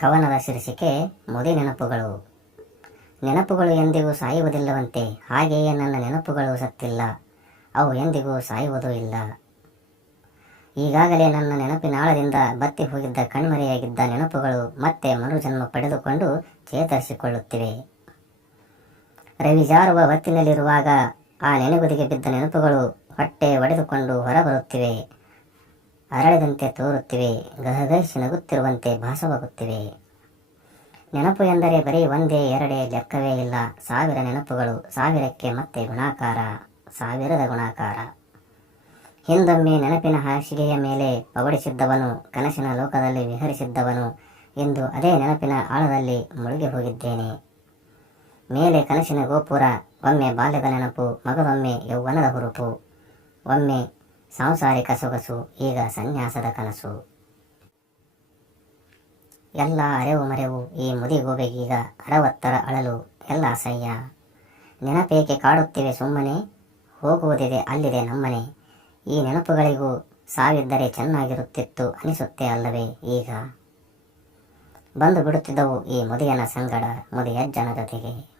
ಕವನದ ಶೀರ್ಷಿಕೆ ಮುದಿ ನೆನಪುಗಳು. ನೆನಪುಗಳು ಎಂದಿಗೂ ಸಾಯುವುದಿಲ್ಲವಂತೆ, ಹಾಗೆಯೇ ನನ್ನ ನೆನಪುಗಳು ಸತ್ತಿಲ್ಲ. ಅವು ಎಂದಿಗೂ ಸಾಯುವುದೂ ಇಲ್ಲ. ಈಗಾಗಲೇ ನನ್ನ ನೆನಪಿನಾಳದಿಂದ ಬತ್ತಿ ಹೋಗಿದ್ದ ಕಣ್ಮರೆಯಾಗಿದ್ದ ನೆನಪುಗಳು ಮತ್ತೆ ಮರುಜನ್ಮ ಪಡೆದುಕೊಂಡು ಚೇತರಿಸಿಕೊಳ್ಳುತ್ತಿವೆ. ರವಿಜಾರುವ ಹೊತ್ತಿನಲ್ಲಿರುವಾಗ ಆ ನೆನೆಗುದಿಗೆ ಬಿದ್ದ ನೆನಪುಗಳು ಹೊಟ್ಟೆ ಒಡೆದುಕೊಂಡು ಹೊರಬರುತ್ತಿವೆ. ಅರಳಿದಂತೆ ತೋರುತ್ತಿವೆ ಗಹಗಹಿಸಿ ನಗುತ್ತಿರುವಂತೆ ಭಾಸವಾಗುತ್ತಿವೆ. ನೆನಪು ಎಂದರೆ ಬರೀ ಒಂದೇ, ಎರಡೇ ಲೆಕ್ಕವೇ ಇಲ್ಲ. ಸಾವಿರ ನೆನಪುಗಳು, ಸಾವಿರಕ್ಕೆ ಮತ್ತೆ ಗುಣಾಕಾರ, ಸಾವಿರದ ಗುಣಾಕಾರ. ಹಿಂದೊಮ್ಮೆ ನೆನಪಿನ ಹಾಸಿಗೆಯ ಮೇಲೆ ಪಗಡಿಸಿದ್ದವನು ಕನಸಿನ ಲೋಕದಲ್ಲಿ ವಿಹರಿಸಿದ್ದವನು ಎಂದು ಅದೇ ನೆನಪಿನ ಆಳದಲ್ಲಿ ಮುಳುಗಿ ಹೋಗಿದ್ದೇನೆ. ಮೇಲೆ ಕನಸಿನ ಗೋಪುರ, ಒಮ್ಮೆ ಬಾಲ್ಯದ ನೆನಪು, ಮಗದೊಮ್ಮೆ ಯೌವನದ ಹುರುಪು, ಒಮ್ಮೆ ಸಾಂಸಾರಿಕ ಸೊಗಸು, ಈಗ ಸನ್ಯಾಸದ ಕನಸು. ಎಲ್ಲ ಅರೆವು ಮರೆವು ಈ ಮುದಿಗೋಬೆಗೀಗ ಅರವತ್ತರ ಅಳಲು ಎಲ್ಲ ಅಸಹ್ಯ. ನೆನಪೇಕೆ ಕಾಡುತ್ತಿವೆ ಸುಮ್ಮನೆ, ಹೋಗುವುದಿದೆ ಅಲ್ಲಿದೆ ನಮ್ಮನೆ. ಈ ನೆನಪುಗಳಿಗೂ ಸಾವಿದ್ದರೆ ಚೆನ್ನಾಗಿರುತ್ತಿತ್ತು ಅನಿಸುತ್ತೆ ಅಲ್ಲವೇ ಈಗ. ಬಂದು ಬಿಡುತ್ತಿದ್ದವು ಈ ಮುದಿಯನ ಸಂಗಡ ಮುದಿಯಜ್ಜನ ಜೊತೆಗೆ.